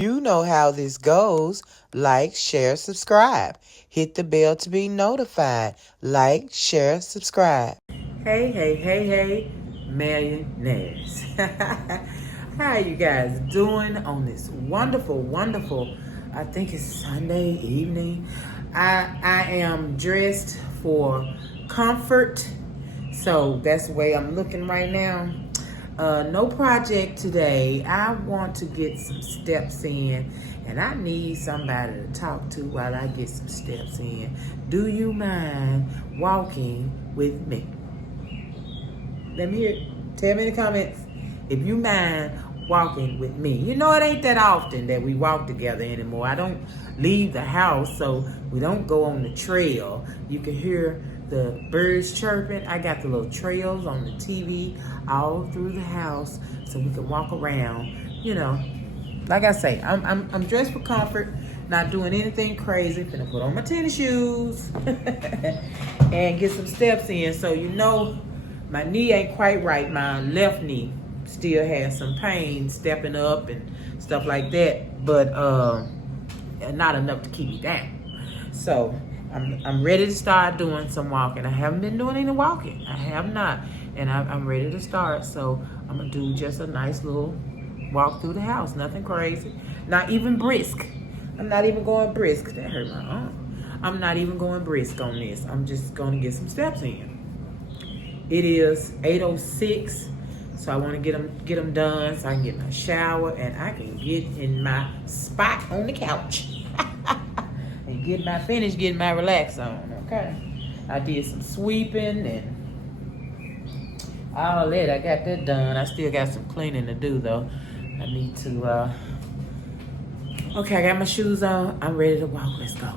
You know how this goes. Like, share, subscribe. Hit the bell to be notified. Like, share, subscribe. Hey, hey, hey, hey, millionaires. How you guys doing on this wonderful, I think it's Sunday evening. I am dressed for comfort. So that's the way I'm looking right now. No project today. I want to get some steps in, and I need somebody to talk to while I get some steps in. Do you mind walking with me? Let me hear. Tell me in the comments if you mind walking with me. You know, it ain't that often that we walk together anymore. I don't leave the house, so we don't go on the trail. You can hear the birds chirping. I got the little trails on the TV all through the house, so we can walk around. You know, like I say, I'm dressed for comfort, not doing anything crazy. Finna put on my tennis shoes and get some steps in. So you know, my knee ain't quite right. My left knee still has some pain stepping up and stuff like that, but not enough to keep me down. So I'm ready to start doing some walking. I haven't been doing any walking. I have not, and I'm ready to start. So I'm gonna do just a nice little walk through the house. Nothing crazy. Not even brisk. I'm not even going brisk. That hurt my arm. I'm not even going brisk on this. I'm just gonna get some steps in. It is 8:06, so I want to get them done so I can get my shower and I can get in my spot on the couch and finish getting my relax on. Okay, I did some sweeping and all that. I got that done. I still got some cleaning to do though. I need to. Okay, I got my shoes on. I'm ready to walk. Let's go.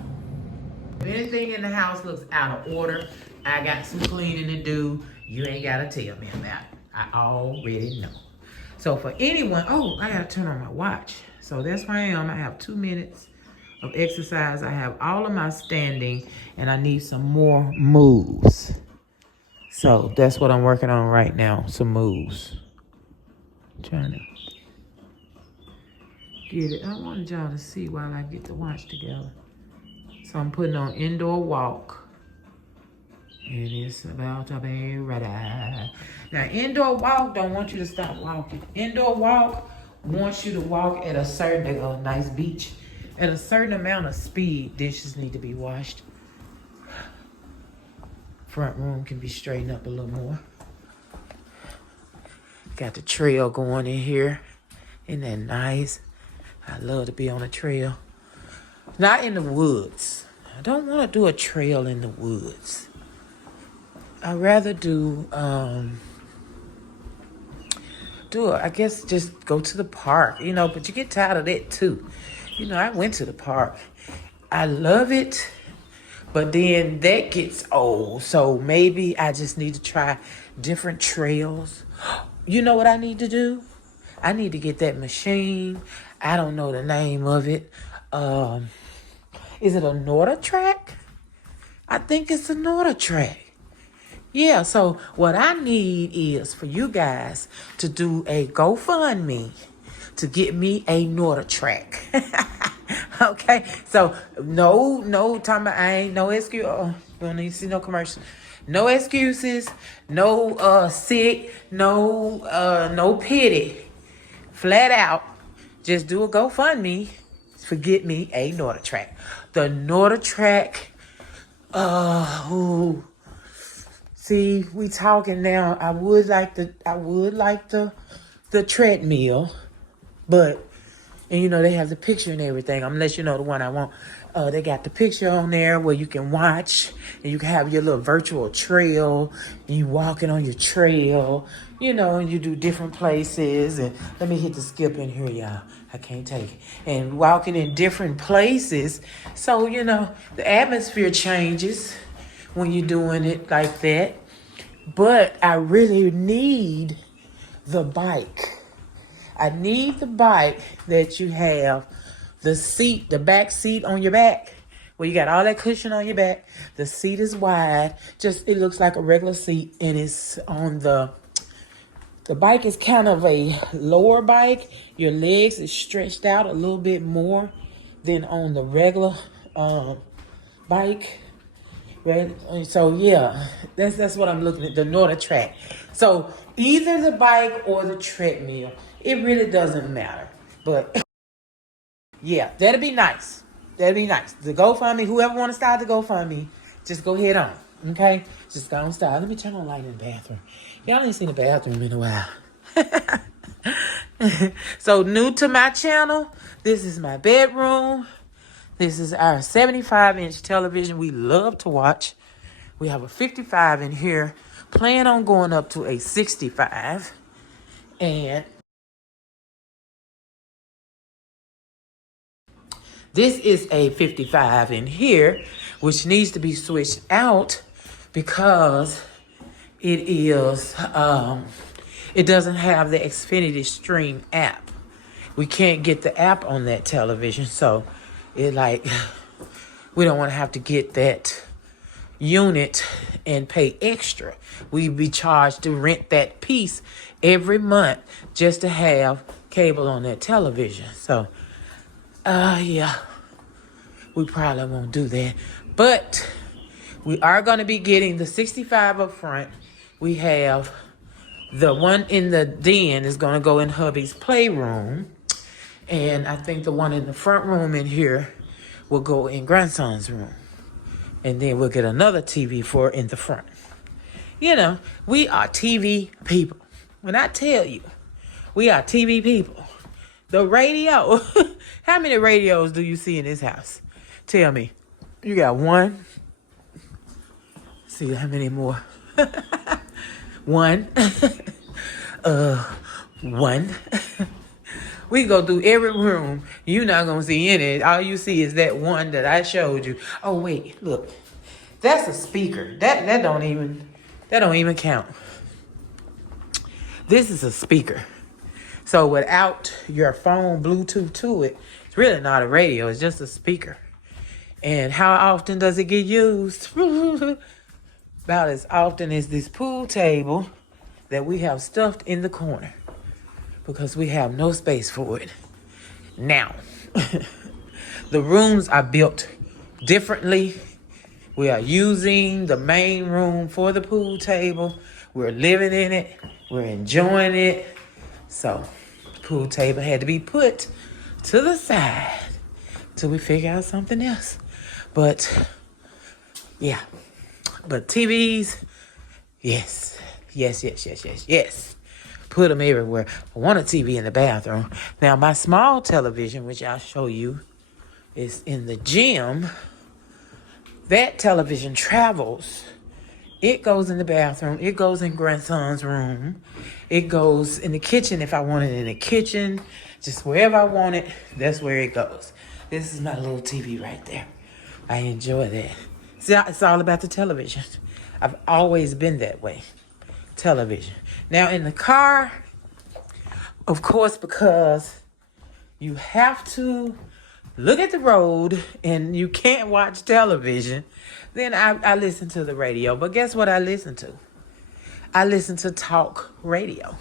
If anything in the house looks out of order, I got some cleaning to do. You ain't gotta tell me about it. I already know. So for anyone, oh, I gotta turn on my watch. So that's where I am. I have 2 minutes of exercise. I have all of my standing, and I need some more moves. So that's what I'm working on right now, some moves. Trying to get it. I wanted y'all to see while I get the watch together. So I'm putting on indoor walk. It is about to be ready. Now, indoor walk don't want you to stop walking. Indoor walk wants you to walk at a certain, nice beach, at a certain amount of speed. Dishes need to be washed. Front room can be straightened up a little more. Got the trail going in here. Isn't that nice? I love to be on a trail. Not in the woods. I don't want to do a trail in the woods. I'd rather I guess just go to the park, but you get tired of that too. I went to the park. I love it, but then that gets old. So maybe I just need to try different trails. You know what I need to do? I need to get that machine. I don't know the name of it. Is it a Norda track? I think it's a Norda track. Yeah, so what I need is for you guys to do a GoFundMe to get me a Norda track. Okay, so no time. I ain't no excuse. You don't need to see no commercial. No excuses. No sick. No pity. Flat out, just do a GoFundMe for get me a Norda track. The Norda track. See, we talking now. I would like the treadmill, but and they have the picture and everything. I'm gonna let you know the one I want. They got the picture on there where you can watch and you can have your little virtual trail and you walking on your trail, and you do different places. And let me hit the skip in here, y'all. I can't take it. And walking in different places. So, the atmosphere changes when you're doing it like that. But I really need the bike. I need the bike that you have the back seat on your back, where you got all that cushion on your back. The seat is wide. It looks like a regular seat, and it's on the The bike is kind of a lower bike. Your legs is stretched out a little bit more than on the regular bike. Right? So yeah, that's what I'm looking at, the Nordic track. So either the bike or the treadmill. It really doesn't matter. But yeah, that'd be nice. That'd be nice. The GoFundMe, whoever want to start the GoFundMe, just go ahead on. Okay? Just go and start. Let me turn on light in the bathroom. Y'all ain't seen the bathroom in a while. So new to my channel, this is my bedroom. This is our 75-inch television we love to watch. We have a 55 in here. Plan on going up to a 65. And this is a 55 in here, which needs to be switched out because it is it doesn't have the Xfinity Stream app. We can't get the app on that television, so it like we don't want to have to get that unit and pay extra. We'd be charged to rent that piece every month just to have cable on that television. So yeah, we probably won't do that. But we are going to be getting the 65 up front. We have the one in the den is going to go in hubby's playroom. And I think the one in the front room in here will go in grandson's room. And then we'll get another TV for in the front. You know, we are TV people. When I tell you, we are TV people. The radio. How many radios do you see in this house? Tell me. You got one. See how many more? One. One. We go through every room. You're not gonna see any. All you see is that one that I showed you. Oh wait, look. That's a speaker. That don't even count. This is a speaker. So without your phone Bluetooth to it, it's really not a radio, it's just a speaker. And how often does it get used? About as often as this pool table that we have stuffed in the corner because we have no space for it. Now, the rooms are built differently. We are using the main room for the pool table. We're living in it. We're enjoying it. So, the pool table had to be put to the side till we figure out something else. But, yeah. But TVs, yes. Yes. Put them everywhere. I want a TV in the bathroom. Now, my small television, which I'll show you, is in the gym. That television travels. It goes in the bathroom. It goes in grandson's room. It goes in the kitchen if I want it in the kitchen. Just wherever I want it, that's where it goes. This is my little TV right there. I enjoy that. See, it's all about the television. I've always been that way. Television. Now in the car, of course, because you have to look at the road and you can't watch television, then I listen to the radio. But guess what I listen to? I listen to talk radio.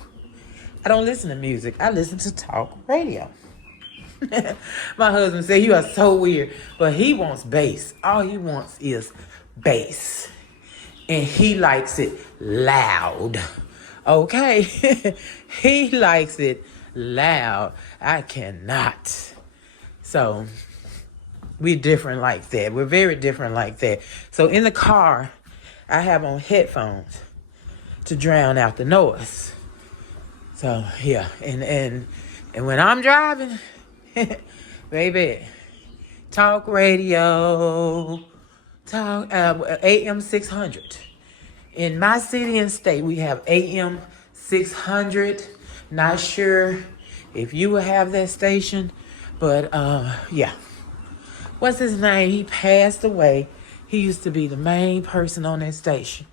I don't listen to music. I listen to talk radio. My husband said, you are so weird. But he wants bass. All he wants is bass. And he likes it loud. Okay? He likes it loud. I cannot. So, we're different like that. We're very different like that. So, in the car, I have on headphones to drown out the noise. So, yeah. And when I'm driving, baby, talk radio, talk AM 600. In my city and state, we have AM 600. Not sure if you will have that station, but yeah. What's his name? He passed away. He used to be the main person on that station.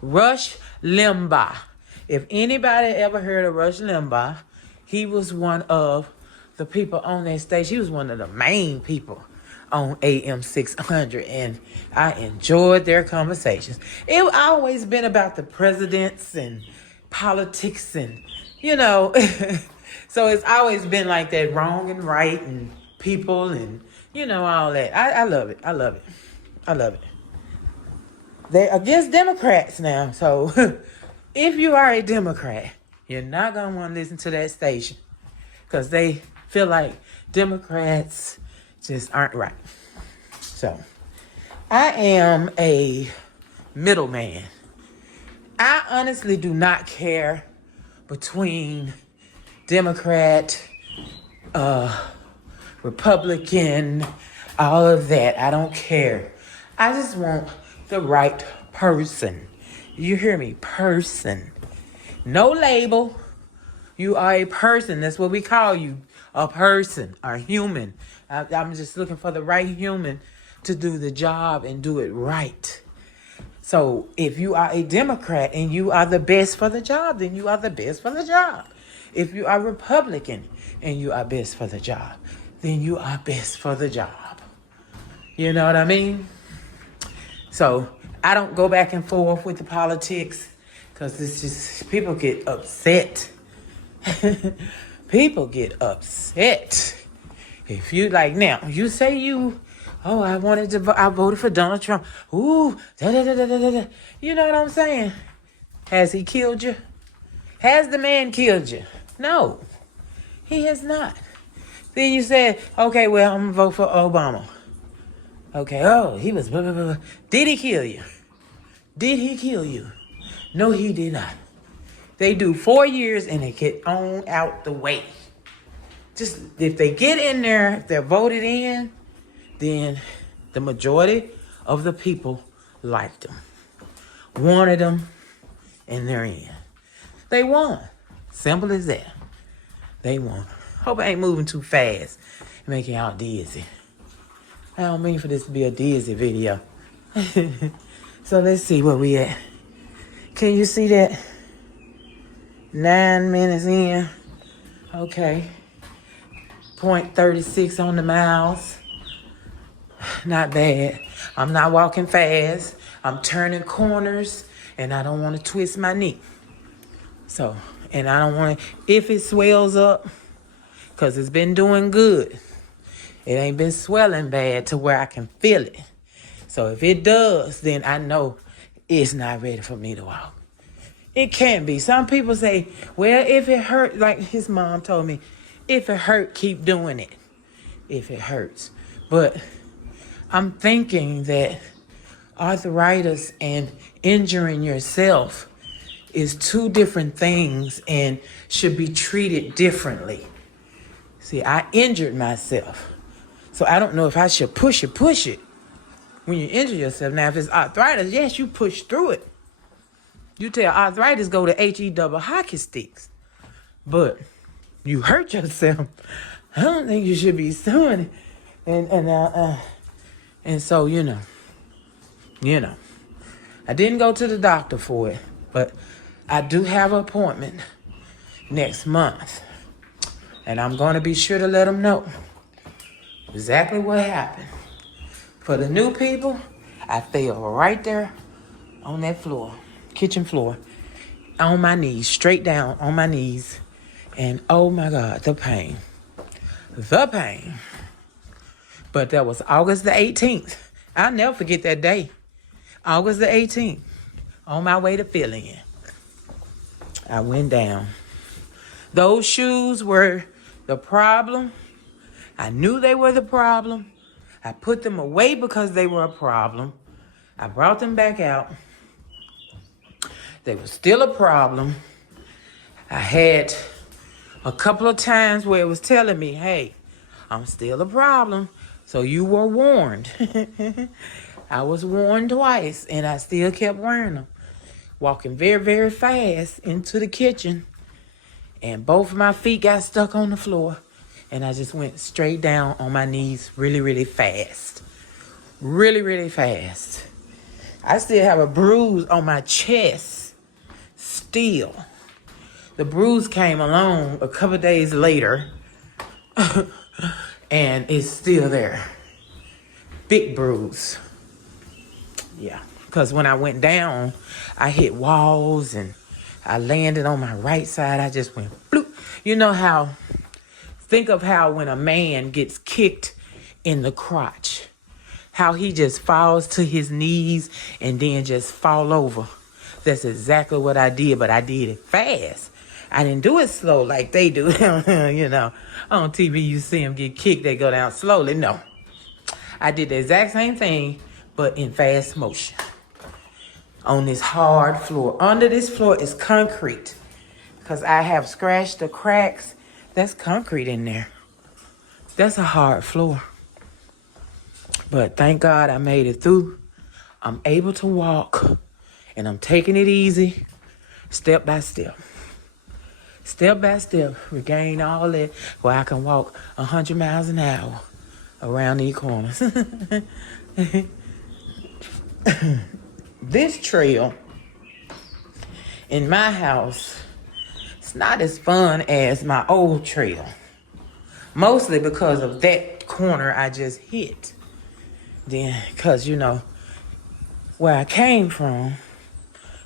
Rush Limbaugh. If anybody ever heard of Rush Limbaugh, he was one of the people on that station. He was one of the main people on AM 600, and I enjoyed their conversations. It always been about the presidents and politics and, so it's always been like that, wrong and right and people and, all that. I love it. I love it. I love it. They're against Democrats now. So if you are a Democrat, you're not going to want to listen to that station because they feel like Democrats just aren't right. So I am a middleman. I honestly do not care between Democrat, Republican, all of that. I don't care. I just want the right person. You hear me? Person. No label. You are a person. That's what we call you. A person. A human. I'm just looking for the right human to do the job and do it right. So if you are a Democrat and you are the best for the job, then you are the best for the job. If you are Republican and you are best for the job, then you are best for the job. You know what I mean? So I don't go back and forth with the politics because it's just, people get upset. People get upset. If you like, now, you say I voted for Donald Trump. Ooh, da da da da da da. You know what I'm saying? Has he killed you? Has the man killed you? No, he has not. Then you said, okay, well, I'm going to vote for Obama. Okay, he was blah, blah, blah. Did he kill you? Did he kill you? No, he did not. They do 4 years and they get on out the way. Just, if they get in there, if they're voted in, then the majority of the people liked them, wanted them, and they're in. They won. Simple as that. They won. Hope I ain't moving too fast, making y'all dizzy. I don't mean for this to be a dizzy video. So let's see where we at. Can you see that? 9 minutes in. Okay. 0.36 on the miles. Not bad. I'm not walking fast. I'm turning corners and I don't want to twist my knee. So, and I don't want to, if it swells up, because it's been doing good. It ain't been swelling bad to where I can feel it. So if it does, then I know it's not ready for me to walk. It can be. Some people say, well, if it hurt, like his mom told me, if it hurt, keep doing it. If it hurts. But I'm thinking that arthritis and injuring yourself is two different things and should be treated differently. See, I injured myself. So I don't know if I should push it. When you injure yourself, now if it's arthritis, yes, you push through it. You tell arthritis go to HE double hockey sticks. But you hurt yourself. I don't think you should be doing it. And so, I didn't go to the doctor for it, but I do have an appointment next month. And I'm going to be sure to let them know exactly what happened. For the new people, I fell right there on that floor, kitchen floor, on my knees, straight down on my knees. And oh my God, the pain. The pain. But that was August the 18th. I'll never forget that day. August the 18th. On my way to Philly. I went down. Those shoes were the problem. I knew they were the problem. I put them away because they were a problem. I brought them back out. They were still a problem. I had a couple of times where it was telling me, hey, I'm still a problem. So you were warned. I was warned twice and I still kept wearing them. Walking very, very fast into the kitchen. And both of my feet got stuck on the floor. And I just went straight down on my knees really, really fast. Really, really fast. I still have a bruise on my chest. Still. The bruise came along a couple days later. And it's still there. Big bruise. Yeah. Because when I went down, I hit walls and I landed on my right side. I just went bloop. You know how, think of how when a man gets kicked in the crotch, how he just falls to his knees and then just fall over. That's exactly what I did, but I did it fast. I didn't do it slow like they do. You know, on TV you see them get kicked, they go down slowly. No. I did the exact same thing, but in fast motion. On this hard floor. Under this floor is concrete. Because I have scratched the cracks. That's concrete in there. That's a hard floor. But thank God I made it through. I'm able to walk. And I'm taking it easy. Step by step. Step by step. Regain all that where I can walk 100 miles an hour around these corners. This trail in my house, it's not as fun as my old trail. Mostly because of that corner I just hit. Then, because, you know, where I came from,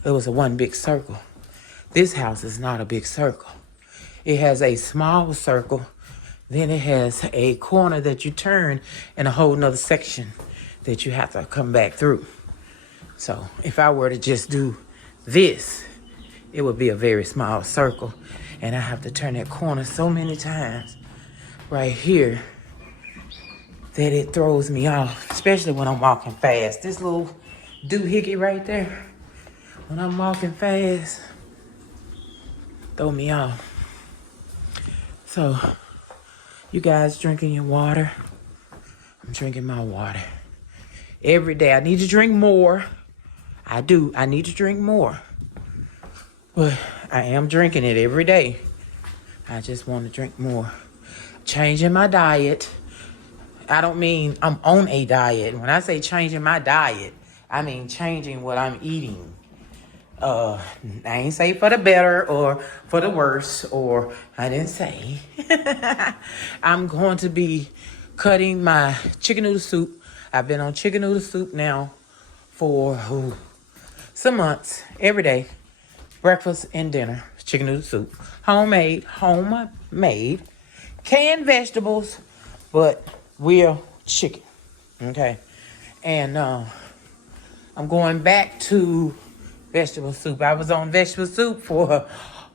it was a one big circle. This house is not a big circle. It has a small circle. Then it has a corner that you turn and a whole nother section that you have to come back through. So if I were to just do this, it would be a very small circle. And I have to turn that corner so many times right here that it throws me off, especially when I'm walking fast. This little doohickey right there, when I'm walking fast, throw me off. So you guys drinking your water? I'm drinking my water. Every day. I need to drink more. I do. I need to drink more. But I am drinking it every day. I just want to drink more. Changing my diet. I don't mean I'm on a diet. When I say changing my diet, I mean changing what I'm eating. I ain't say for the better or for the worse, or I didn't say. I'm going to be cutting my chicken noodle soup. I've been on chicken noodle soup now for some months, every day. Breakfast and dinner, chicken noodle soup. Homemade, canned vegetables, but real chicken, okay? And I'm going back to vegetable soup. I was on vegetable soup for,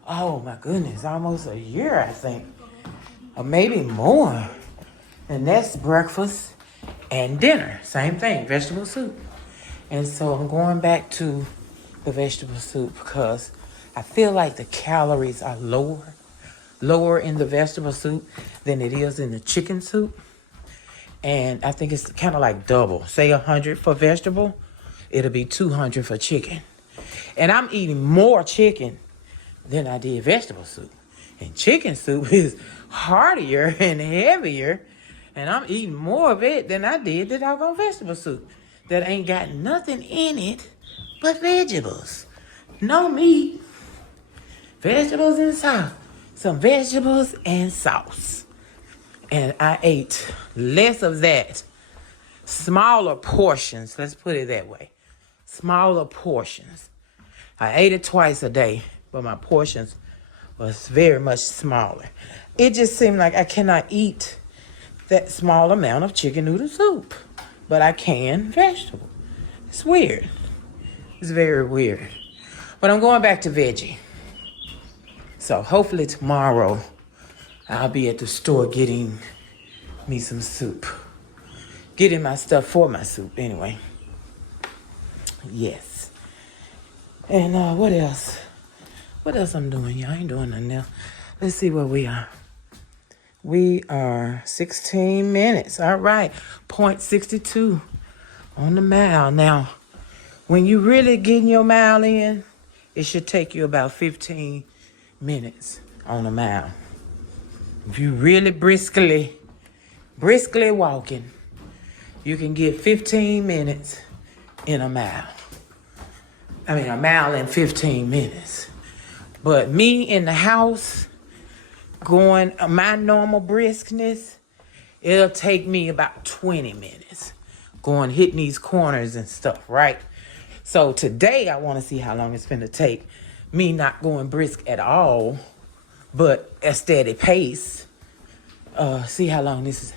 oh my goodness, almost a year, I think, or maybe more. And that's breakfast and dinner, same thing, vegetable soup. And so I'm going back to the vegetable soup because I feel like the calories are lower in the vegetable soup than it is in the chicken soup. And I think it's kind of like double. Say 100 for vegetable, it'll be 200 for chicken. And I'm eating more chicken than I did vegetable soup. And chicken soup is heartier and heavier. And I'm eating more of it than I did the doggone vegetable soup. That ain't got nothing in it but vegetables. No meat. Vegetables and sauce. Some vegetables and sauce. And I ate less of that. Smaller portions. Let's put it that way. Smaller portions. I ate it twice a day, but my portions was very much smaller. It just seemed like I cannot eat that small amount of chicken noodle soup, but I can vegetable. It's weird. It's very weird. But I'm going back to veggie. So hopefully tomorrow I'll be at the store getting me some soup. Getting my stuff for my soup anyway. Yes. And what else? What else I'm doing? Y'all ain't doing nothing else. Let's see where we are. We are 16 minutes. All right. 0.62 on the mile. Now, when you really getting your mile in, it should take you about 15 minutes on a mile. If you really briskly walking, you can get 15 minutes in a mile. I mean, a mile in 15 minutes. But me in the house, going my normal briskness, it'll take me about 20 minutes. Going, hitting these corners and stuff, right? So today, I want to see how long it's going to take me not going brisk at all, but a steady pace. See how long this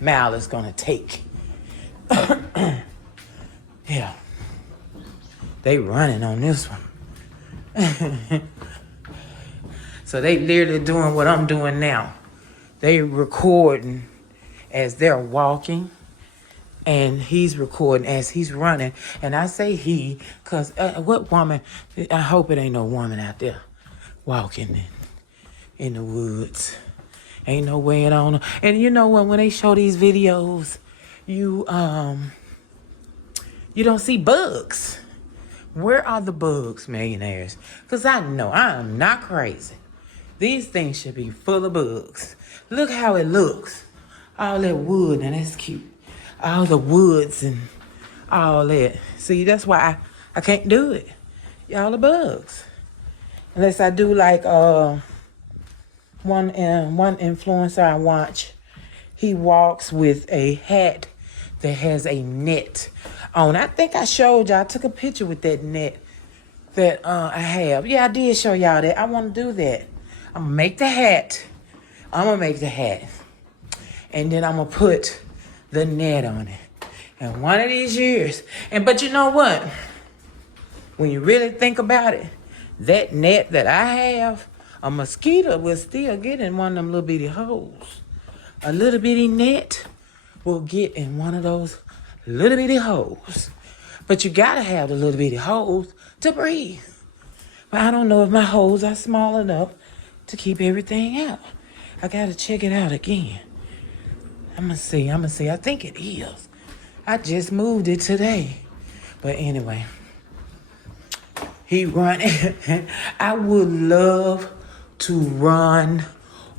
mile is gonna take. Yeah, they running on this one. So they literally doing what I'm doing now. They recording as they're walking, and he's recording as he's running. And I say he, because what woman, I hope it ain't no woman out there walking in the woods. Ain't no way on. And you know when they show these videos, you don't see bugs. Where are the bugs, millionaires? Because I know I am not crazy. These things should be full of bugs. Look how it looks. All that wood, and that's cute. All the woods and all that. See, that's why I can't do it. Y'all are bugs. Unless I do like one influencer I watch. He walks with a hat that has a net on. I think I showed y'all. I took a picture with that net that I have. Yeah, I did show y'all that. I want to do that. I'm going to make the hat. And then I'm going to put the net on it. And one of these years. But you know what? When you really think about it, that net that I have, a mosquito will still get in one of them little bitty holes. A little bitty net will get in one of those little bitty holes. But you got to have the little bitty holes to breathe. But I don't know if my holes are small enough to keep everything out. I got to check it out again. I'm going to see. I think it is. I just moved it today. But anyway, he running. I would love to run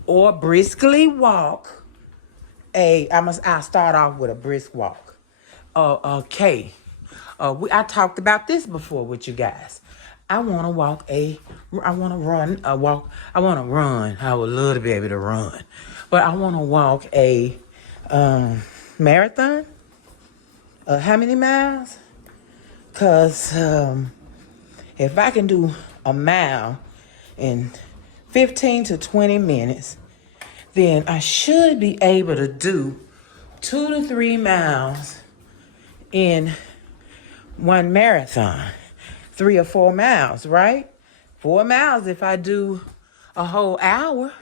or briskly walk. I'll start off with a brisk walk. Okay. I talked about this before with you guys. I want to run. I would love to be able to run. But I want to walk a marathon. How many miles? Because if I can do a mile in 15 to 20 minutes, then I should be able to do 2 to 3 miles in one marathon. 3 or 4 miles, right? 4 miles if I do a whole hour.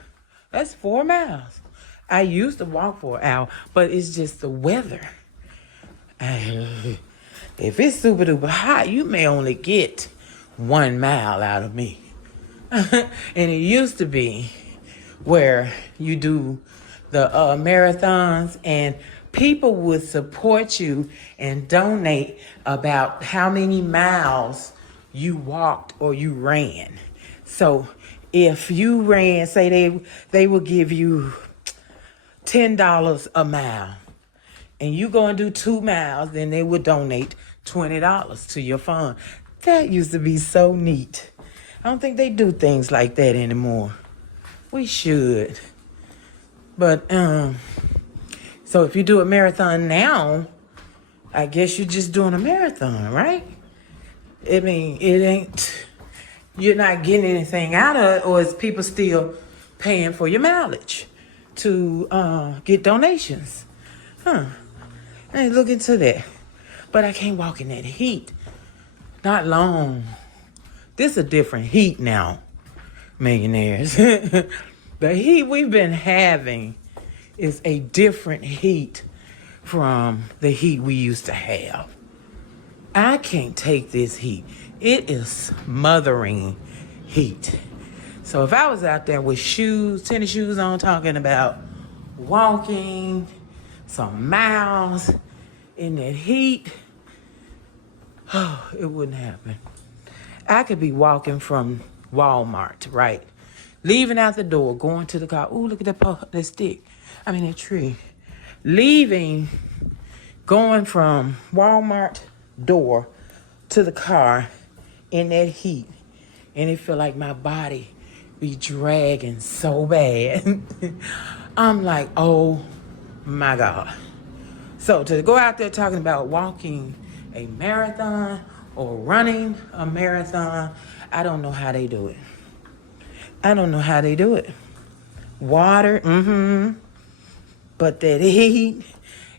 That's 4 miles. I used to walk for an hour, but it's just the weather. If it's super duper hot, you may only get 1 mile out of me. And it used to be where you do the marathons and people would support you and donate about how many miles you walked or you ran. So if you ran, say they will give you $10 a mile and you go and do 2 miles, then they would donate $20 to your fund. That used to be so neat. I don't think they do things like that anymore. We should. But so if you do a marathon now, I guess you're just doing a marathon, right? I mean, you're not getting anything out of it, or is people still paying for your mileage to get donations? I ain't look into that. But I can't walk in that heat. Not long. This is a different heat now, millionaires. The heat we've been having is a different heat from the heat we used to have. I can't take this heat. It is smothering heat. So if I was out there with shoes, tennis shoes on, talking about walking some miles in that heat, it wouldn't happen. I could be walking from Walmart, right? Leaving out the door, going to the car. Ooh, look at that stick. That tree. Leaving, going from Walmart door to the car in that heat. And it feel like my body be dragging so bad. I'm like, oh my God. So to go out there talking about walking a marathon or running a marathon, I don't know how they do it. I don't know how they do it. Water, but that heat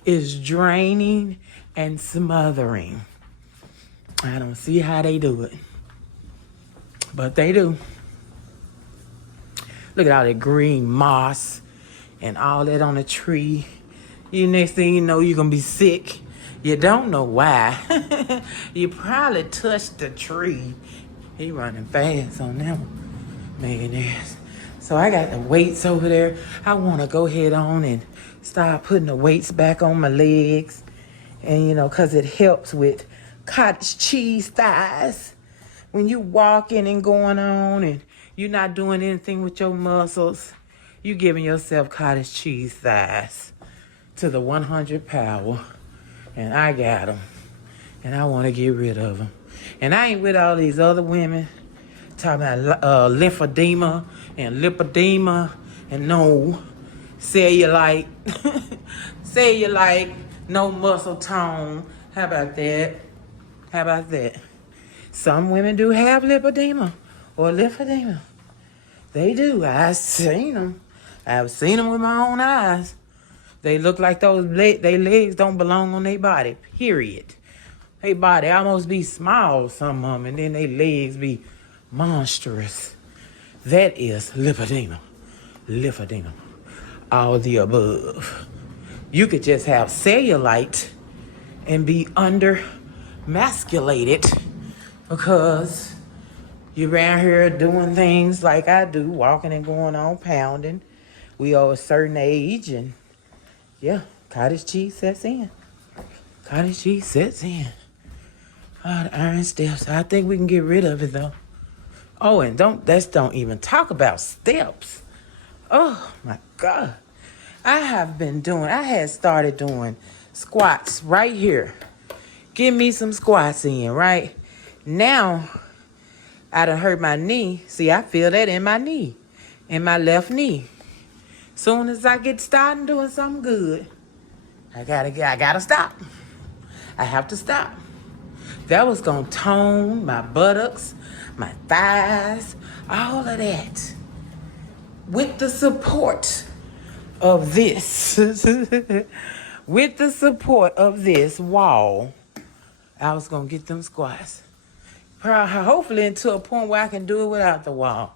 is draining and smothering. I don't see how they do it. But they do. Look at all that green moss and all that on the tree. Next thing you know, you're going to be sick. You don't know why. You probably touched the tree. He running fast on that one. Millionaires. So I got the weights over there. I want to go ahead on and start putting the weights back on my legs. And, because it helps with cottage cheese thighs. When you walking and going on and you're not doing anything with your muscles, you giving yourself cottage cheese thighs to the 100 power. And I got them. And I want to get rid of them. And I ain't with all these other women talking about lymphedema and lipedema and no cellulite. Cellulite, no muscle tone. How about that? Some women do have lipedema or lymphedema. They do. I've seen them. I've seen them with my own eyes. They look like their legs don't belong on their body, period. Their body almost be small, some of them, and then their legs be monstrous. That is lipedema. Lymphedema. All the above. You could just have cellulite and be under-masculated because you're around here doing things like I do, walking and going on, pounding. We are a certain age, and yeah, cottage cheese sets in. Cottage cheese sets in. Oh, the iron steps. I think we can get rid of it, though. Oh, and don't even talk about steps. Oh, my God. I had started doing squats right here. Give me some squats in, right? Now, I done hurt my knee. See, I feel that in my knee. In my left knee. Soon as I get started doing something good, I gotta stop. I have to stop. That was gonna tone my buttocks, my thighs, all of that. With the support of this. With the support of this wall, I was gonna get them squats. Hopefully into a point where I can do it without the wall.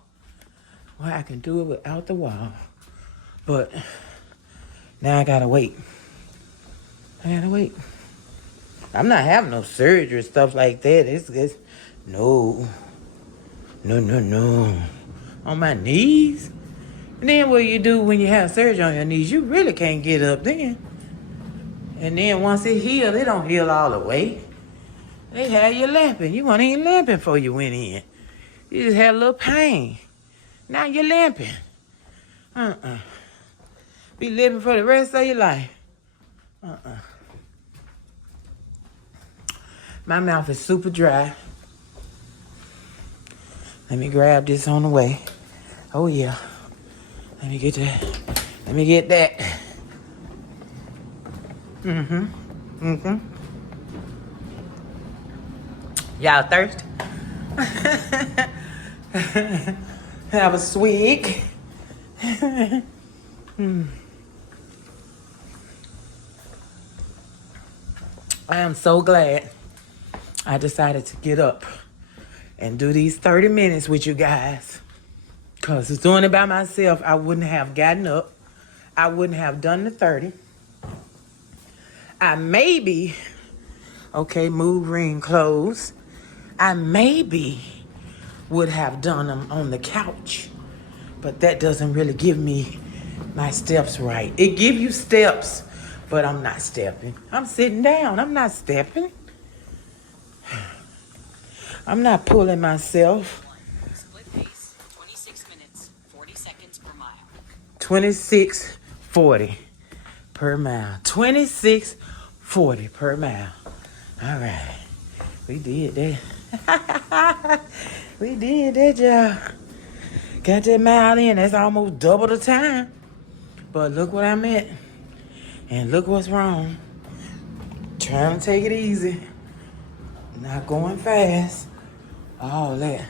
But now I gotta wait. I'm not having no surgery, stuff like that. It's no. On my knees? And then what you do when you have surgery on your knees, you really can't get up then. And then once it heals, it don't heal all the way. They had you limping. You weren't even limping before you went in. You just had a little pain. Now you're limping. Be living for the rest of your life. My mouth is super dry. Let me grab this on the way. Oh, yeah. Let me get that. Y'all thirsty? Have a swig. I am so glad I decided to get up and do these 30 minutes with you guys. Because it's doing it by myself, I wouldn't have gotten up. I wouldn't have done the 30. I maybe, move ring close. I maybe would have done them on the couch. But that doesn't really give me my steps right. It gives you steps, but I'm not stepping. I'm sitting down. I'm not stepping. I'm not pulling myself. Split pace, 26 minutes, 40 seconds per mile. 26:40 per mile. 26:40 per mile. All right. We did that. We did that, y'all. Got that mile in. That's almost double the time. But look what I'm at. And look what's wrong. Trying to take it easy. Not going fast. All that.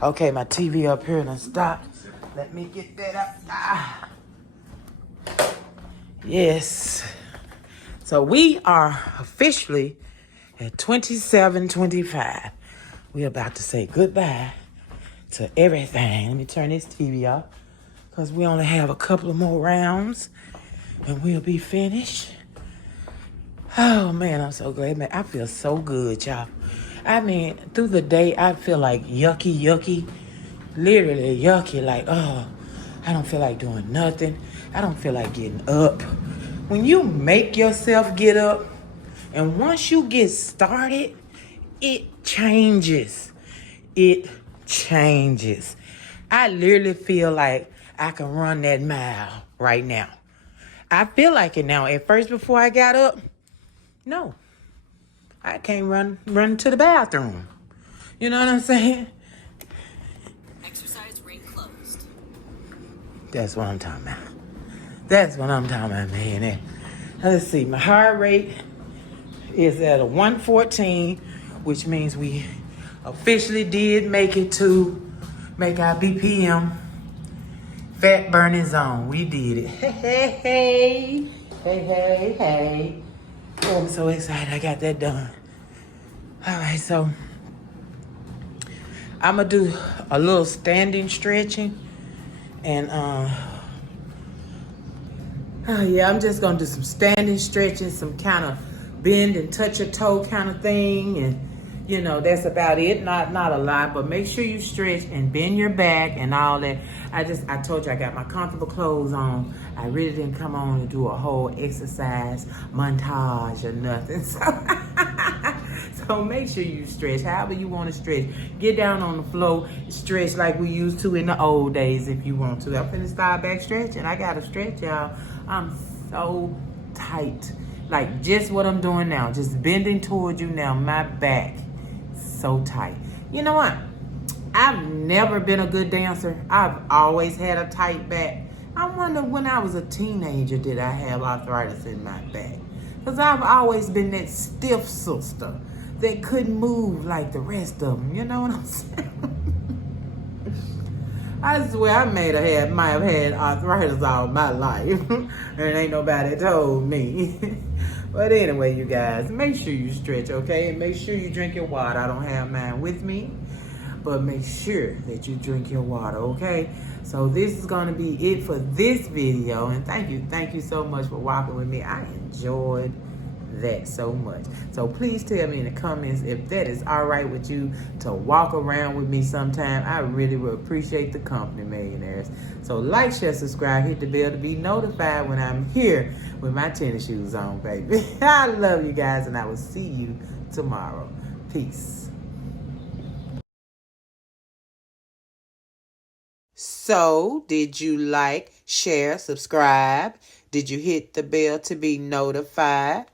Okay, my TV up here and stop. Let me get that up. Yes. So we are officially at 27:25. We're about to say goodbye to everything. Let me turn this TV off because we only have a couple of more rounds and we'll be finished. Oh, man, I'm so glad, man. I feel so good, y'all. I mean, through the day, I feel like yucky. Literally yucky. Like, oh, I don't feel like doing nothing. I don't feel like getting up. When you make yourself get up, and once you get started, it changes. It changes. I literally feel like I can run that mile right now. I feel like it now. At first, before I got up, no, I can't run to the bathroom. You know what I'm saying? Exercise ring closed. That's what I'm talking about. That's what I'm talking about, man. Let's see. My heart rate is at a 114, which means we officially did make our BPM fat burning zone. We did it. Hey. Oh, I'm so excited. I got that done. All right, so I'm gonna do a little standing stretching, and I'm just gonna do some standing stretching, some kind of bend and touch your toe kind of thing, and that's about it. Not a lot, but make sure you stretch and bend your back and all that. I told you I got my comfortable clothes on. I really didn't come on to do a whole exercise montage or nothing. So make sure you stretch however you want to stretch. Get down on the floor, stretch like we used to in the old days if you want to. I'm finna start back stretching. I gotta stretch, y'all. I'm so tight. Like just what I'm doing now, just bending towards you now. My back so tight. You know what? I've never been a good dancer. I've always had a tight back. I wonder when I was a teenager did I have arthritis in my back? Because I've always been that stiff sister that couldn't move like the rest of them. You know what I'm saying? I swear I might have had arthritis all my life. And ain't nobody told me. But anyway, you guys, make sure you stretch, okay? And make sure you drink your water. I don't have mine with me. But make sure that you drink your water, okay? So this is going to be it for this video. And thank you so much for walking with me. I enjoyed that so much. So please tell me in the comments if that is all right with you to walk around with me sometime. I really would appreciate the company, millionaires. So like, share, subscribe, hit the bell to be notified when I'm here with my tennis shoes on, baby. I love you guys, and I will see you tomorrow. Peace. So, did you like, share, subscribe? Did you hit the bell to be notified?